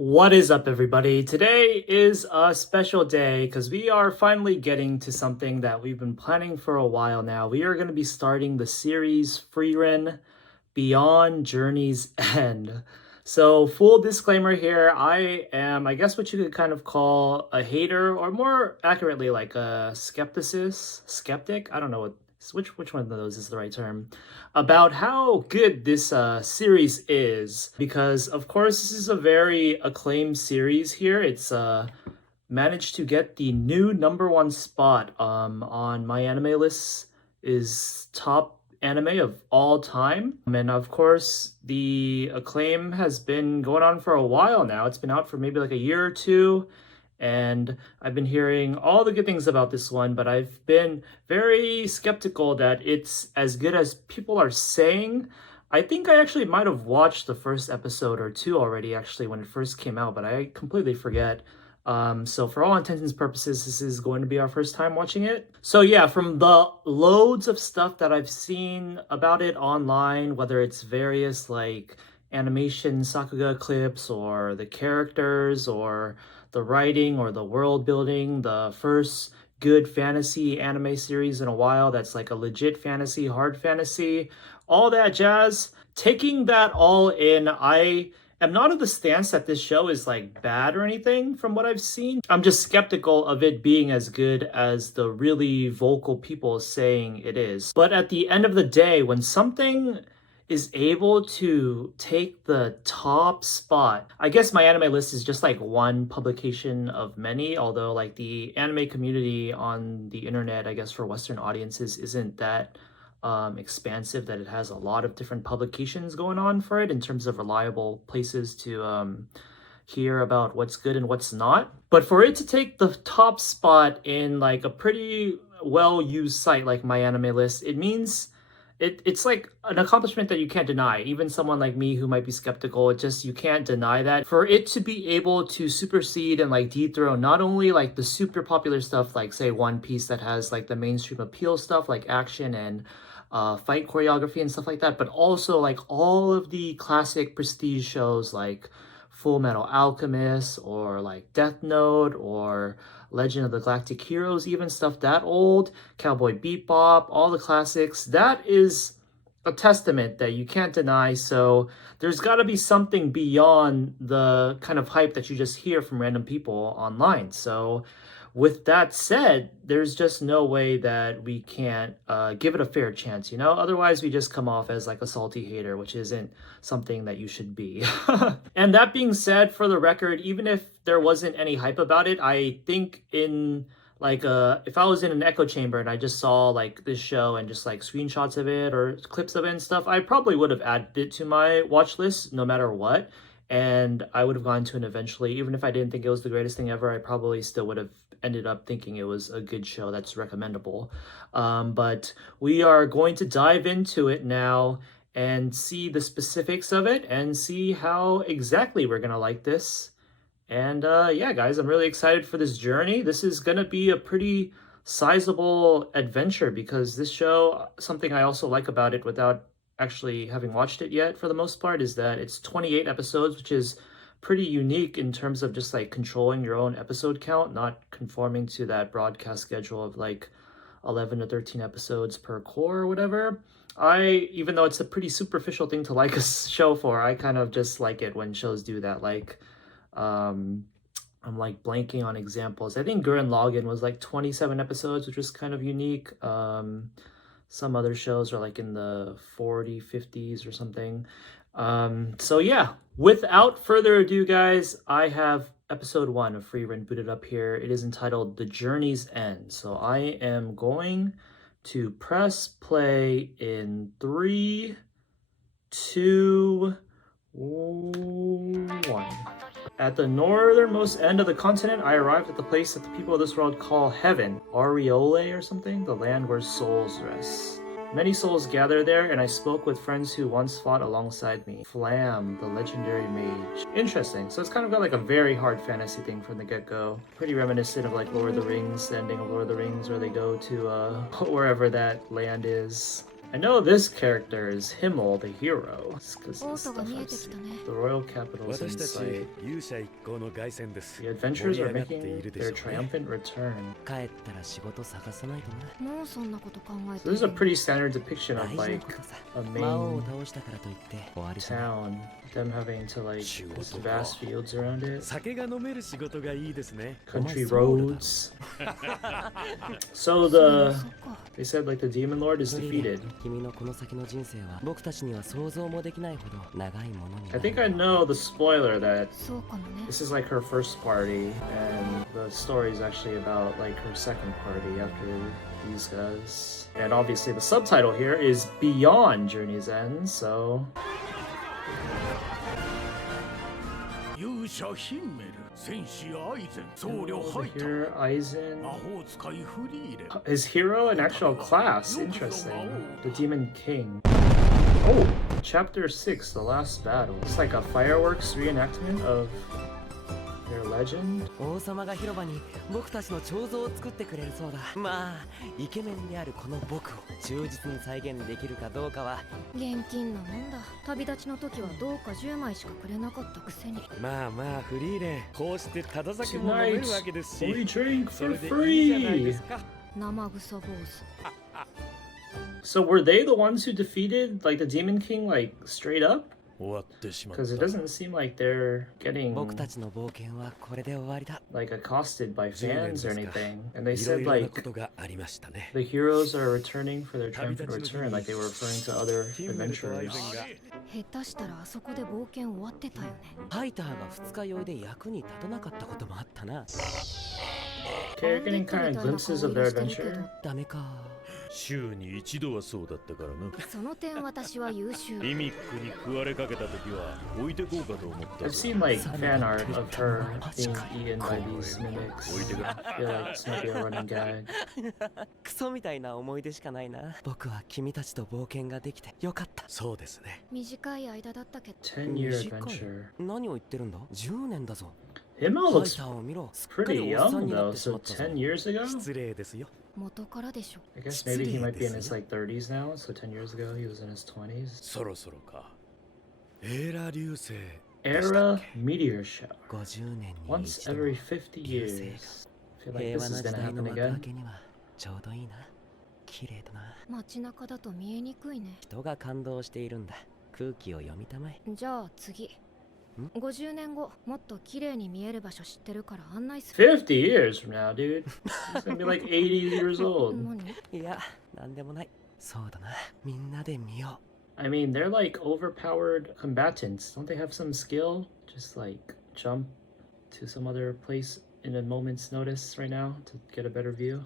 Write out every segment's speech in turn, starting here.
What is up, everybody? Today is a special day because we are finally getting to something that we've been planning for a while now. We are going to be starting the series Frieren Beyond Journey's End. So, full disclaimer here, I am, I guess, what you could kind of call a hater, or more accurately, like a skeptic. I don't know which one of those is the right term, about how good this series is, because of course this is a very acclaimed series here. It's managed to get the new #1 spot on my anime list, is top anime of all time. And of course, the acclaim has been going on for a while now. It's been out for maybe like a year or two, and I've been hearing all the good things about this one, but I've been very skeptical that it's as good as people are saying. I think I actually might have watched the first episode or two already, actually, when it first came out, but I completely forget. So for all intents and purposes, this is going to be our first time watching it. So yeah, from the loads of stuff that I've seen about it online, whether it's various like animation Sakuga clips or the characters or the writing or the world building, the first good fantasy anime series in a while that's like a legit fantasy, hard fantasy, all that jazz. Taking that all in, I'm not of the stance that this show is like bad or anything from what I've seen. I'm just skeptical of it being as good as the really vocal people saying it is. But at the end of the day, when something is able to take the top spot, I guess my anime list is just like one publication of many, although like the anime community on the internet, I guess for Western audiences, isn't that expansive, that it has a lot of different publications going on for it in terms of reliable places to hear about what's good and what's not. But for it to take the top spot in like a pretty well used site like my anime list, it means it's like an accomplishment that you can't deny. Even someone like me who might be skeptical, it just, you can't deny that. For it to be able to supersede and like dethrone not only like the super popular stuff like say One Piece, that has like the mainstream appeal stuff like action and fight choreography and stuff like that, but also like all of the classic prestige shows like Full Metal Alchemist or like Death Note or Legend of the Galactic Heroes, even stuff that old, Cowboy Bebop, all the classics. That is a testament that you can't deny. So there's got to be something beyond the kind of hype that you just hear from random people online. So with that said, there's just no way that we can't give it a fair chance, you know? Otherwise, we just come off as like a salty hater, which isn't something that you should be. And that being said, for the record, even if there wasn't any hype about it, I think in like if I was in an echo chamber and I just saw like this show and just like screenshots of it or clips of it and stuff, I probably would have added it to my watch list no matter what. And I would have gone to it eventually. Even if I didn't think it was the greatest thing ever, I probably still would have ended up thinking it was a good show that's recommendable. But we are going to dive into it now and see the specifics of it and see how exactly we're gonna like this. And yeah, guys, I'm really excited for this journey. This is gonna be a pretty sizable adventure because this show, something I also like about it without actually having watched it yet for the most part, is that it's 28 episodes, which is pretty unique in terms of just like controlling your own episode count, not conforming to that broadcast schedule of like 11 to 13 episodes per core or whatever. Even though it's a pretty superficial thing to like a show for, I kind of just like it when shows do that. Like, I'm like blanking on examples. I think Gurren Lagann was like 27 episodes, which was kind of unique. Some other shows are like in the 40, 50s or something. So yeah, without further ado, guys, I have episode 1 of Frieren booted up here. It is entitled The Journey's End. So I am going to press play in 3, 2, 1. At the northernmost end of the continent, I arrived at the place that the people of this world call heaven, Ariole or something, the land where souls rest. Many souls gather there, and I spoke with friends who once fought alongside me. Flam, the legendary mage. Interesting. So it's kind of got like a very hard fantasy thing from the get-go. Pretty reminiscent of like Lord of the Rings, the ending of Lord of the Rings, where they go to wherever that land is. I know this character is Himmel, the hero. Because the stuff I've seen. The royal capital's in sight. The adventurers are making their triumphant return. So this is a pretty standard depiction of like a main town. Them having to like just vast fields around it. Country roads. So they said like the demon lord is defeated. I think I know the spoiler that this is like her first party, and the story is actually about like her second party after these guys. And obviously the subtitle here is Beyond Journey's End, so... Over here, Eisen. Is hero an actual class? Interesting. The Demon King. Oh! Chapter 6, The Last Battle. It's like a fireworks reenactment of their legend. Tonight, we drink for free! So were they the ones who defeated like the Demon King like straight up? Because it doesn't seem like they're getting like accosted by fans or anything. And they said like the heroes are returning for their triumphant return, like they were referring to other adventurers. Okay, you're getting kind of glimpses of their adventure. I've seen like fan art of her being eaten by these mimics. I feel like this might be a running gag. 10-year adventure. Himmel looks pretty young though, so 10 years ago? I guess maybe he might be in his like 30s now, so 10 years ago he was in his 20s. Era meteor shower. Once every 50 years. I feel like this is gonna happen again. 50 years from now, dude. He's gonna be like 80 years old. I mean, they're like overpowered combatants. Don't they have some skill? Just like jump to some other place in a moment's notice right now to get a better view?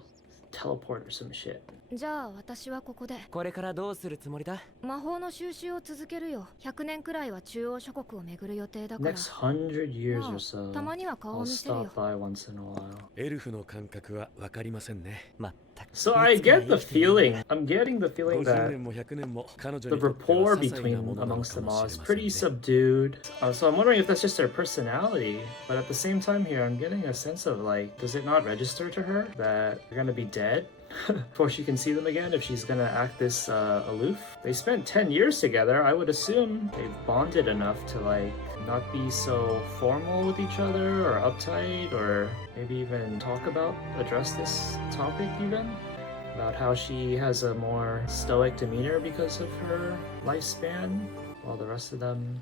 Teleport or some shit. Next 100 years or so, I'll stop by once in a while. So I get the feeling, I'm getting the feeling that the rapport between amongst them all is pretty subdued. So I'm wondering if that's just their personality, but at the same time here, I'm getting a sense of like, does it not register to her that they're gonna be dead before she can see them again if she's gonna act this aloof? They spent 10 years together. I would assume they've bonded enough to like not be so formal with each other or uptight, or maybe even address this topic even about how she has a more stoic demeanor because of her lifespan while the rest of them...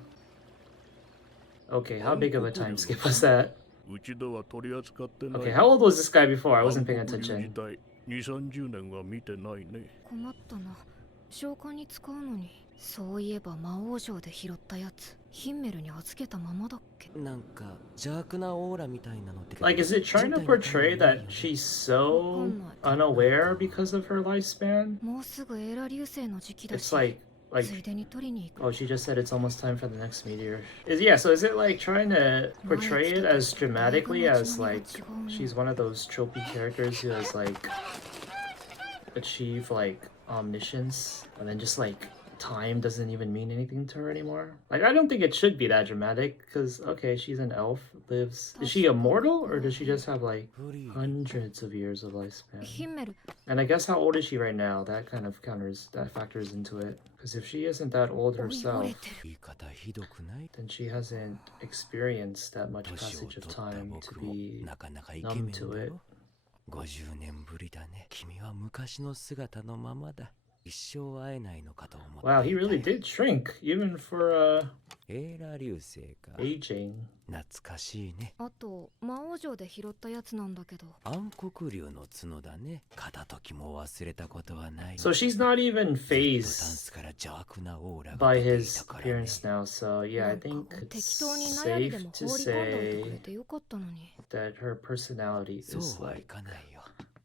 Okay, how big of a time skip was that? Okay, how old was this guy before? I wasn't paying attention. そういえば魔王城で拾ったやつ、ヒンメルに預けたままだっけ。なんか邪悪なオーラみたいなのって。Like, is it trying to portray that she's so unaware because of her lifespan? もうすぐエーラ流星の時期だし。It's like, oh, she just said it's almost time for the next meteor. So is it like trying to portray it as dramatically as like she's one of those tropey characters who has like achieved like omniscience and then just like time doesn't even mean anything to her anymore. Like, I don't think it should be that dramatic, because, okay, she's an elf, lives... Is she immortal, or does she just have, like, hundreds of years of lifespan? And I guess how old is she right now? That kind of factors into it. Because if she isn't that old herself, then she hasn't experienced that much passage of time to be numb to it. 50年ぶりだね。君は昔の姿のままだ。一生会えないのかと思って。Wow, he really did shrink, even for aging. 懐かしいね。あと魔王城で拾ったやつなんだけど。暗黒竜の角だね。片時も忘れたことはない。 So she's not even phased by his appearance now. So yeah, I think it's safe to say that her personality is like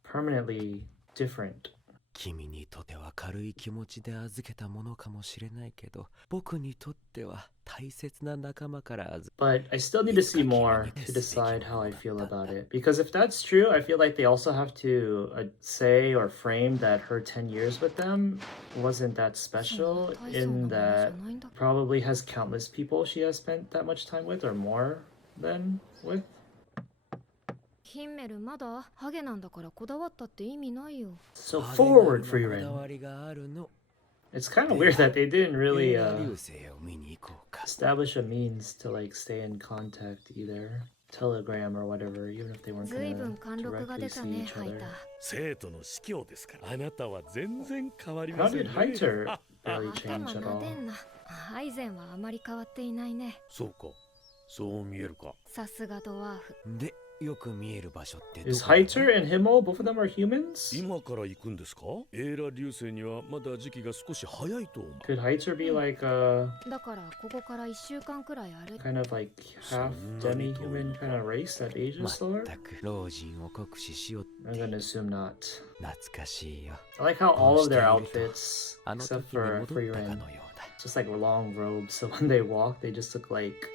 permanently different. 君にとっては軽い気持ちで預けたものかもしれないけど、僕にとっては大切な仲間から預け。 But I still need to see more to decide how I feel about it. Because if that's true, I feel like they also have to say or frame that her 10 years with them wasn't that special, in that probably has countless people she has spent that much time with or more than with. ヒンメルまだハゲなんだからこだわったって意味ないよ。 So forward, Frieren. It's kind of weird that they didn't really establish a means to like stay in contact either. Telegram or whatever, even if they weren't gonna directly see each other. How did Hunter barely change at all? アイゼンはあまり変わっていないね。そうか、そう見えるか。さすがドワーフ。で、よく見える場所って。 Is Hunter and Himmel, both of them are humans? 今から行くんですか？エーラ流星にはまだ時期が少し早いと思う。Could Hunter be like a だからここから1週間くらい歩いて。 kind of like half demi-human kind of race that ages slower? 全く老人を酷使しよう。 I'm gonna assume not. 懐かしいよ。 I like how all of their outfits, except for Frieren, just like long robes. So when they walk, they just look like,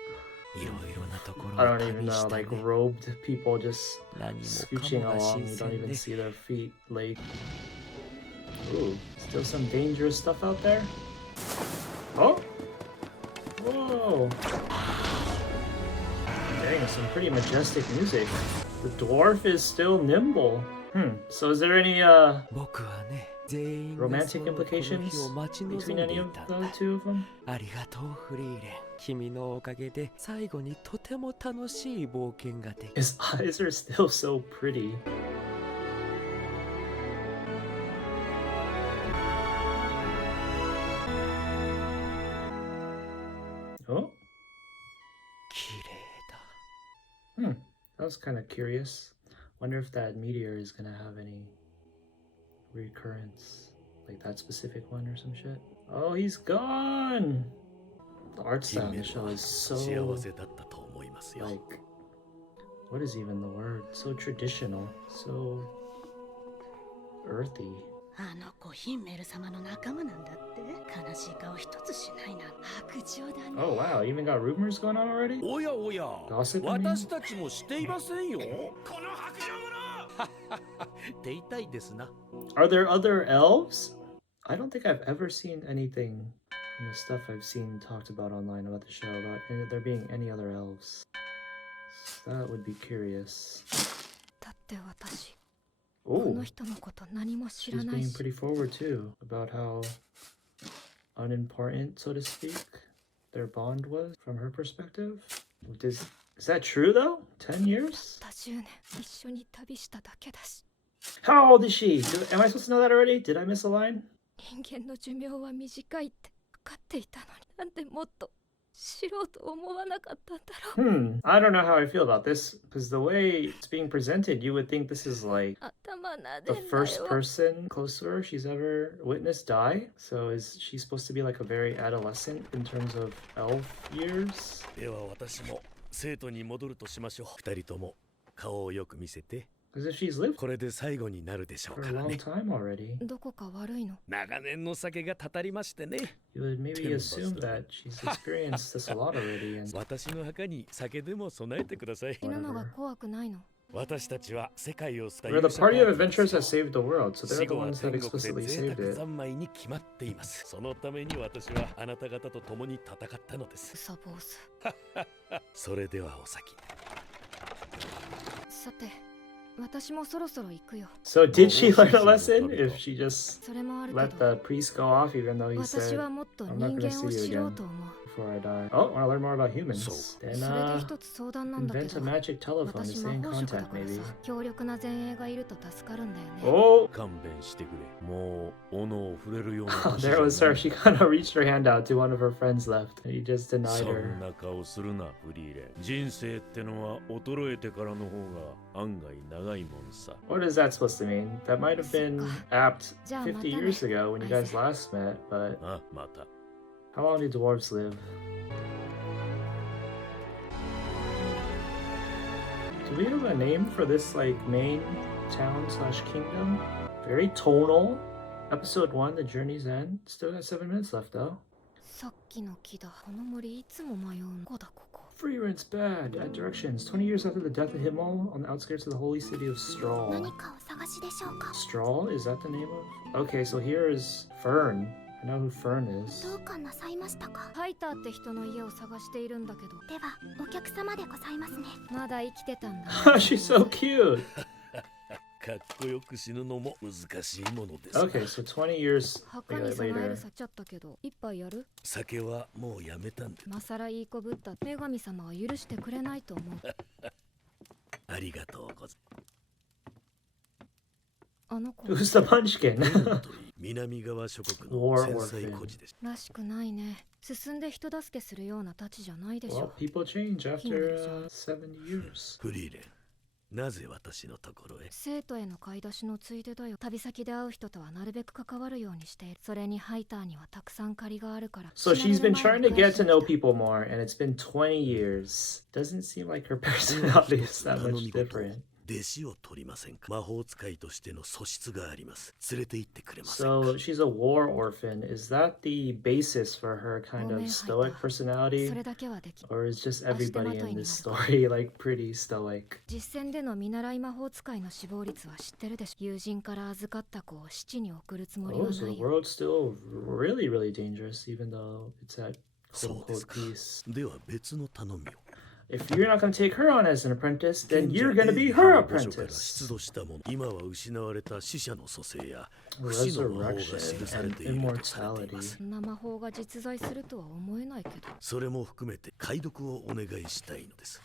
I don't even know, like robed people just scooching along. You don't even see their feet. Like, ooh, still some dangerous stuff out there. Oh, whoa! Dang, some pretty majestic music. The dwarf is still nimble. So is there any romantic implications between any of the two of them? ありがとうフリーレン。君のおかげで最後にとても楽しい冒険ができ。 His eyes are still so pretty. Oh? 綺麗だ。 That was kind of curious. Wonder if that meteor is gonna have any recurrence, like that specific one or some shit. Oh, he's gone. The art style in the show is so like, what is even the word? So traditional, so earthy. あの子ヒンメル様の仲間なんだって。悲しい顔一つしないな。白状だね。 Oh wow, even got rumors going on already? おやおや、 Gossip? 私たちもしていませんよ。この白状者。って言いたいですな。 Are there other elves? I don't think I've ever seen anything in the stuff I've seen talked about online about the show about there being any other elves. That would be curious. だって私。 Oh, この人のこと何も知ら she's ない being し。 pretty forward too about how unimportant, so to speak, their bond was from her perspective. Is that true though? 10 years? 10年一緒に旅しただけだし。 How old is she? Am I supposed to know that already? Did I miss a line? 人間の寿命は短いって分かっていたのに、なんでもっと知ろうと思わなかったんだろう。 I don't know how I feel about this, because the way it's being presented, you would think this is like 頭なで the んな first よ。 person close to her she's ever witnessed die. So is she supposed to be like a very adolescent in terms of elf years? では私も生徒に戻るとしましょう。二人とも顔をよく見せて。 Because if she's lived これで最後になるでしょう for か a ら long ね。 time already, どこか悪いの？ 長年の酒がたたりましてね。 you would maybe assume that she's experienced this a lot already. And 私の墓に酒でも備えてください。死ぬのが怖くないの？私たちは世界を救い We're the party of adventurers that saved the world, so they're 死 the 後は ones that 天国で explicitly 贅 saved 沢 it. 三昧に決まっています。そのために私はあなた方と共に戦ったのです。サボーズ。それではお先。さて、私もそろそろ行くよ。 So did she learn a lesson if she just それもあるけ let ど、 the priest go off even though he 私 said はもっと I'm 人 not gonna 間を see you 知ろう again と思う。 before I die? Oh, wanna learn more about humans? Then それで一つ相談なんだけ invent a ど、 magic telephone to 私 stay 魔 in 法職だ contact からさ maybe. 強力な前衛がいると助かるんだよね。 Oh! 勘弁してくれ。もう斧を触れるような Oh, 年じゃ there ない was her. She kind of reached her hand out to one of her friends left. And he just そ denied ん her. な顔するな、フリーレン。人生ってのは衰えてからの方が案外長いもんさ。What is that supposed to mean? That might have been apt じゃあ 50またね。 years ago when you guys last met, but あ、また。 how long do dwarves live? Do we have a name for this like main town slash kingdom? Very tonal. Episode 1, The Journey's End. Still got 7 minutes left though. さっきの木だ。この森いつも迷う。ここだここ。 Frieren's bad. At directions. 20 years after the death of Himmel on the outskirts of the holy city of Strahl. 何かお探しでしょうか。 Strahl? Is that the name of? Okay, so here is Fern. I know who Fern is. どうかなさいましたか。ハイターって人の家を探しているんだけど、ではお客様でございますね。まだ生きてたんだ。 She's so cute. かっこよく死ぬのも難しいものです。 Okay, so 20 years 墓に備え later. るさっちゃったけど、一杯やる？酒はもうやめたんで。まさらいい子ぶった女神様は許してくれないと思う。ありがとうございあの子 Who's the munchkin? ます。南側諸国の War 繊 orphan. 細孤児です。らしくないね。進んで人助けするようなたちじゃないでし Well, ょ。 people change after 7 years. フリーレン、なぜ私のところへ？生徒への買い出しのついでだよ。旅先で会う人とはなるべく関わるようにしている。それにハイターにはたくさん借りがあるから。 So 死な she's れる been 前 trying に to 返 get し to に know 来た people more, and it's been 20 years. Doesn't seem like her personality is that 頼 much み事を different. 弟子を取りませんか？魔法使いとしての素質があります。連れて行ってくれませんか？ So she's a war orphan. Is that the basis for her kind of stoic そ personality? れだけはでき。 Or is just everybody in this story like pretty stoic? 実践での見習い魔法使いの死亡率は知ってるでしょ。友人から預かった子を七に送るつもり Oh, は so な the いよ。 world's still really, really dangerous, even though it's at そうで quote す unquote か。 peace. では別の頼みを。 If you're not going to take her on as an apprentice, then 賢者 you're going to be エ her イブの墓所から apprentice. 出土したもの。今は失われた死者の蘇生や不死の魔法が記 Resurrection され and ているとされています。 immortality. そんな魔法が実在するとは思えないけど。それも含めて解読をお願いしたいのです。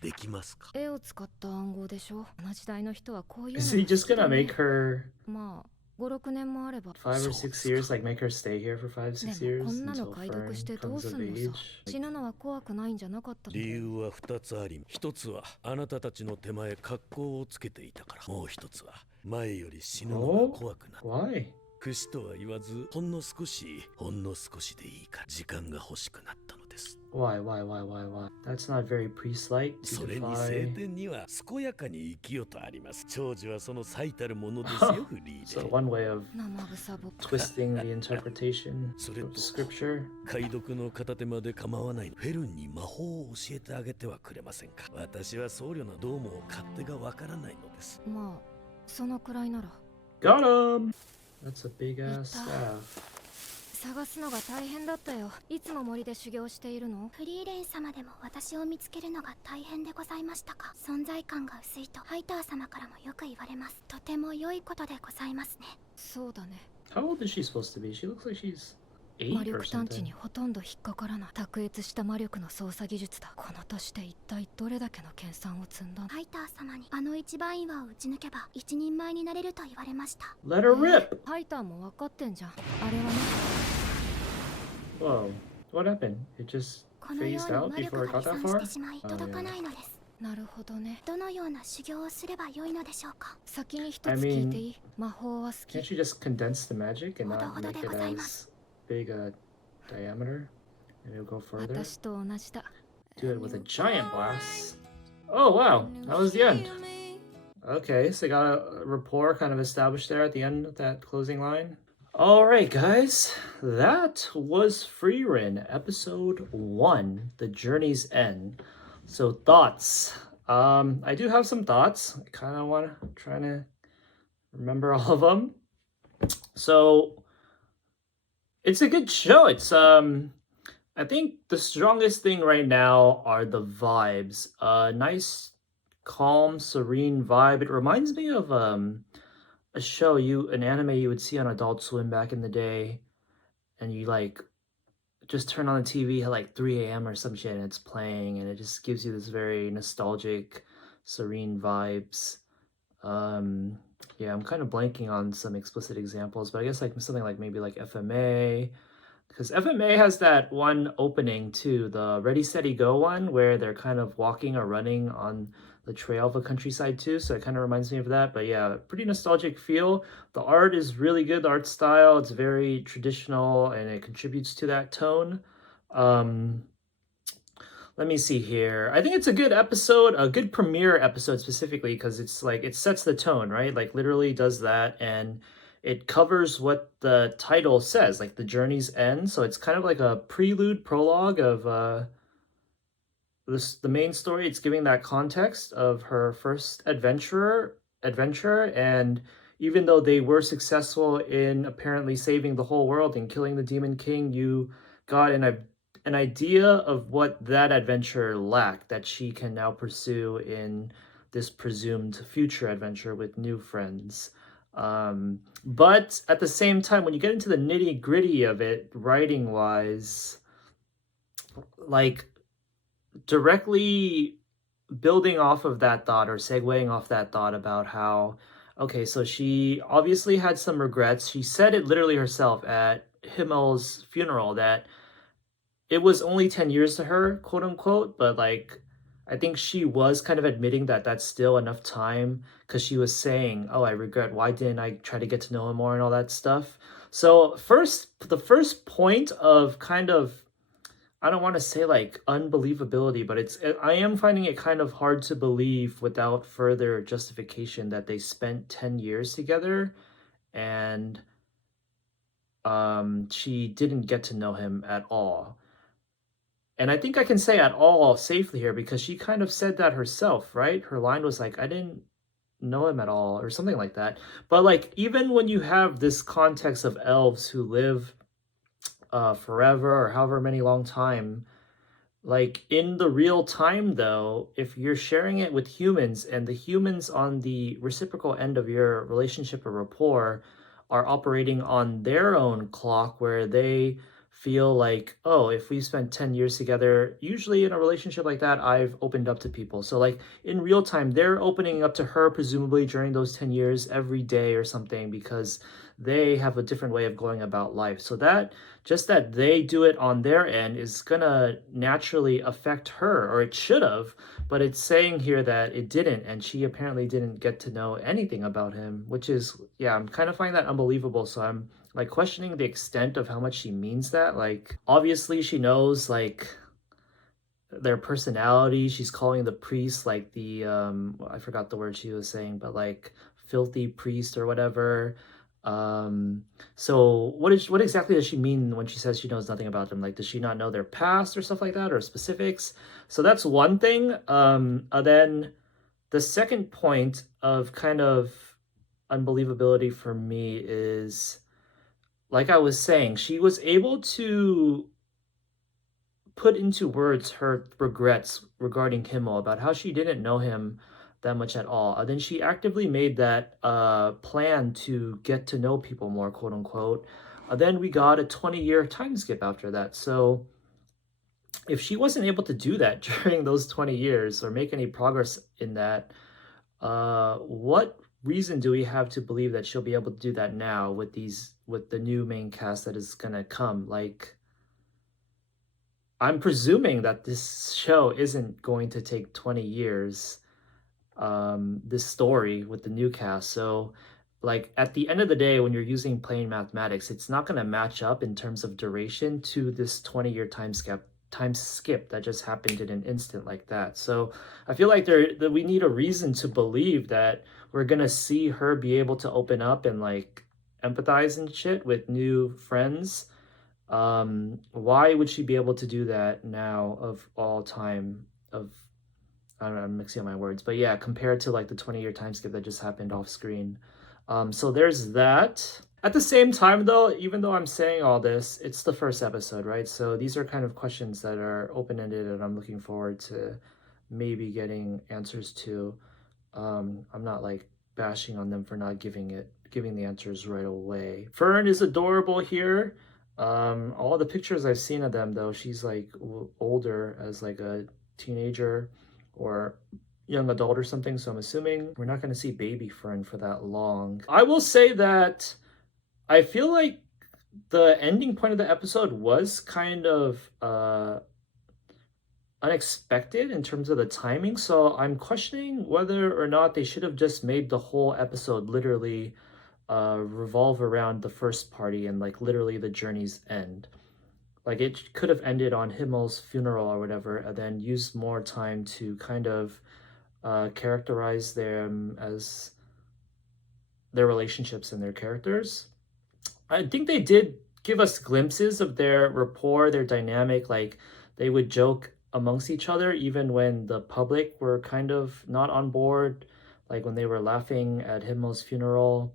できますか？絵を使った暗号でしょ。同じ代の人はこういうの Is he just gonna make her まあ5、6年もあれば。 5 or 6 years, like make her stay here for 5, 6で years もこんなの until 解読 Fern してどう comes す of んの age? さ。死ぬのは怖くないんじゃなかったの？理由は2つあり、1つはあなたたちの手前格好をつけていたから、もう1つは前より死ぬのが怖くなった。 Why? くしとは言わず、ほんの少しでいいから時間が欲しくなったのです。 Why? That's not very priest-like そ to れに聖 defy. 典には健やかに生きよとあります。長寿はその最たるものですよ、フリー So レン。 one way of 生臭ぼ。 twisting the interpretation of scripture. 解読の片手まで構わない。フェルンに魔法を教えてあげてはくれませんか？私は僧侶のどうも勝手がわからないのです。まあそのくらいなら。 Got him! That's a big ass staff. 探すのが大変だったよ。いつも森で修行しているの？フリーレン様でも私を見つけるのが大変でございましたか。存在感が薄いとハイター様からもよく言われます。とても良いことでございますね。そうだね。 How old is she supposed to be? She looks like she's 魔 8 or 力探知 something. にほとんど引っかからない。卓越した魔力の操作技術だ。この年で一体どれだけの研鑽を積んだの？ハイター様にあの一番岩を打ち抜けば一人前になれると言われました。 Let her rip! ハイターも分かってんじゃん。あれはね。 Whoa. What happened? It just このよ phased う out に魔 before 力 it が got 離 that 散 far? してしまい Oh, 届か yeah. ないのです。なるほどね。どのような修行をすれば良いのでしょうか。先に一つ聞いていい？魔法は好き。 Can't you just condense the magic and not ほどほど make で it ございます as big a diameter? And it'll go further? 私と同じだ。 Do it with a giant blast. Oh wow, that was the end. Okay, so got a rapport kind of established there at the end of that closing line. Alright guys, that was Frieren, episode 1, The Journey's End. So thoughts I do have some thoughts. I kind of want to try to remember all of them. So it's a good show. I think the strongest thing right now are the vibes. Nice, calm, serene vibe. It reminds me of a show an anime you would see on Adult Swim back in the day, and you like just turn on the TV at like 3 a.m. or some shit and it's playing, and it just gives you this very nostalgic, serene vibes. Um, yeah, I'm kind of blanking on some explicit examples, but I guess like something like maybe like FMA, because FMA has that one opening too, the Ready Steady Go one, where they're kind of walking or running on the trail of a countryside too. So it kind of reminds me of that. But yeah, pretty nostalgic feel. The art is really good. The art style, it's very traditional and it contributes to that tone. Um, let me see here. I think it's a good episode, a good premiere episode specifically, because it's like it sets the tone, right? Like literally does that, and it covers what the title says, like the journey's end. So it's kind of like a prelude, prologue of the main story. It's giving that context of her first adventure, and even though they were successful in apparently saving the whole world and killing the Demon King, you got an idea of what that adventure lacked that she can now pursue in this presumed future adventure with new friends. But at the same time, when you get into the nitty gritty of it, writing wise, like directly building off of that thought or segueing off that thought about how, okay, so she obviously had some regrets. She said it literally herself at Himmel's funeral that it was only 10 years to her, quote unquote, but like I think she was kind of admitting that that's still enough time, because she was saying, "Oh, I regret, why didn't I try to get to know him more and all that stuff." So, the first point of kind of, I don't want to say like unbelievability, but I am finding it kind of hard to believe without further justification that they spent 10 years together and she didn't get to know him at all. And I think I can say at all safely here because she kind of said that herself, right? Her line was like, I didn't know him at all, or something like that. But like, even when you have this context of elves who live forever or however many long time, like in the real time though, if you're sharing it with humans and the humans on the reciprocal end of your relationship or rapport are operating on their own clock where they feel like, oh, if we spent 10 years together, usually in a relationship like that, I've opened up to people. So like in real time, they're opening up to her presumably during those 10 years every day or something, because they have a different way of going about life. So that just that they do it on their end is gonna naturally affect her, or it should have, but it's saying here that it didn't, and she apparently didn't get to know anything about him, which is, yeah, I'm kind of finding that unbelievable. So I'm like questioning the extent of how much she means that. Like obviously she knows like their personality. She's calling the priest like the I forgot the word she was saying, but like filthy priest or whatever. So what exactly does she mean when she says she knows nothing about them? Like, does she not know their past or stuff like that, or specifics? So that's one thing. And then the second point of kind of unbelievability for me is, like I was saying, she was able to put into words her regrets regarding Himmel, about how she didn't know him that much at all. And then she actively made that plan to get to know people more, quote unquote. Then we got a 20-year time skip after that. So if she wasn't able to do that during those 20 years or make any progress in that, what reason do we have to believe that she'll be able to do that now with the new main cast that is gonna come? Like, I'm presuming that this show isn't going to take 20 years, this story with the new cast. So, like, at the end of the day, when you're using plain mathematics, it's not going to match up in terms of duration to this 20-year time skip that just happened in an instant like that. So I feel like that we need a reason to believe that we're going to see her be able to open up and like empathize and shit with new friends. Why would she be able to do that now of all time? Of I don't know, I'm mixing up my words, but yeah, compared to like the 20-year time skip that just happened off screen. So there's that. At the same time though, even though I'm saying all this, it's the first episode, right? So these are kind of questions that are open-ended and I'm looking forward to maybe getting answers to. I'm not like bashing on them for not giving the answers right away. Fern is adorable here. All the pictures I've seen of them though, she's like older as like a teenager or young adult or something, so I'm assuming we're not going to see baby Fern for that long. I will say that I feel like the ending point of the episode was kind of unexpected in terms of the timing, so I'm questioning whether or not they should have just made the whole episode literally revolve around the first party and like literally the journey's end. Like it could have ended on Himmel's funeral or whatever, and then used more time to kind of characterize them as their relationships and their characters. I think they did give us glimpses of their rapport, their dynamic. Like they would joke amongst each other even when the public were kind of not on board, like when they were laughing at Himmel's funeral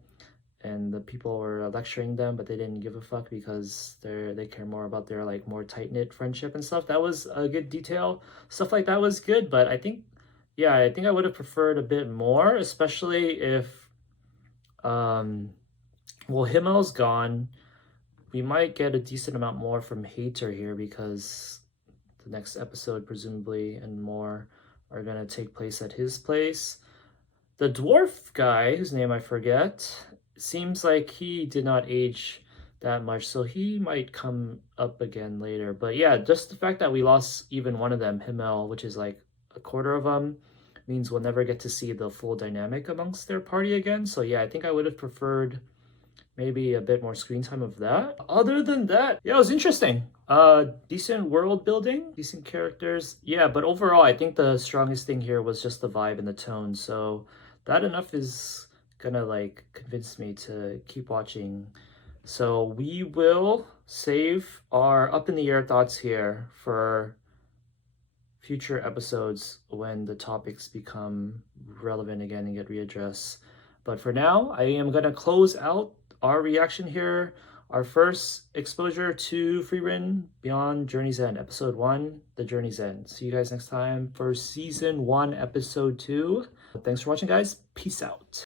and the people were lecturing them, but they didn't give a fuck because they care more about their like more tight-knit friendship and stuff. That was a good detail. Stuff like that was good, but I think I would have preferred a bit more, especially if well, Himmel's gone. We might get a decent amount more from Hater here because the next episode presumably and more are gonna take place at his place. The dwarf guy, whose name I forget, seems like he did not age that much, so he might come up again later. But yeah, just the fact that we lost even one of them, Himmel, which is like a quarter of them, means we'll never get to see the full dynamic amongst their party again. So yeah, I think I would have preferred maybe a bit more screen time of that. Other than that, yeah, it was interesting. Decent world building, decent characters. Yeah, but overall, I think the strongest thing here was just the vibe and the tone. So that enough is gonna like convince me to keep watching. So we will save our up in the air thoughts here for future episodes when the topics become relevant again and get readdressed. But for now, I am gonna close out our reaction here, our first exposure to Frieren Beyond Journey's End, episode 1, The Journey's End. See you guys next time for season 1, episode 2. Thanks for watching, guys. Peace out.